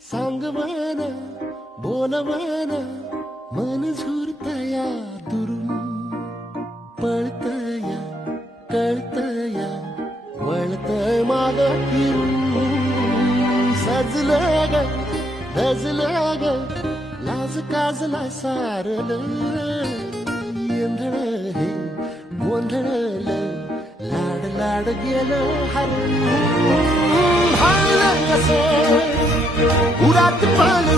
सांग म्हणा बोल म्हणा मन झुरतया दुरून पळतया कळतया वळतय माग फिरून सजलं ग धजलं ग लाज काजला सारलं येंधळ हे गोंधळलं लाड लाड गेलं हरून हाणलं असं उरात पण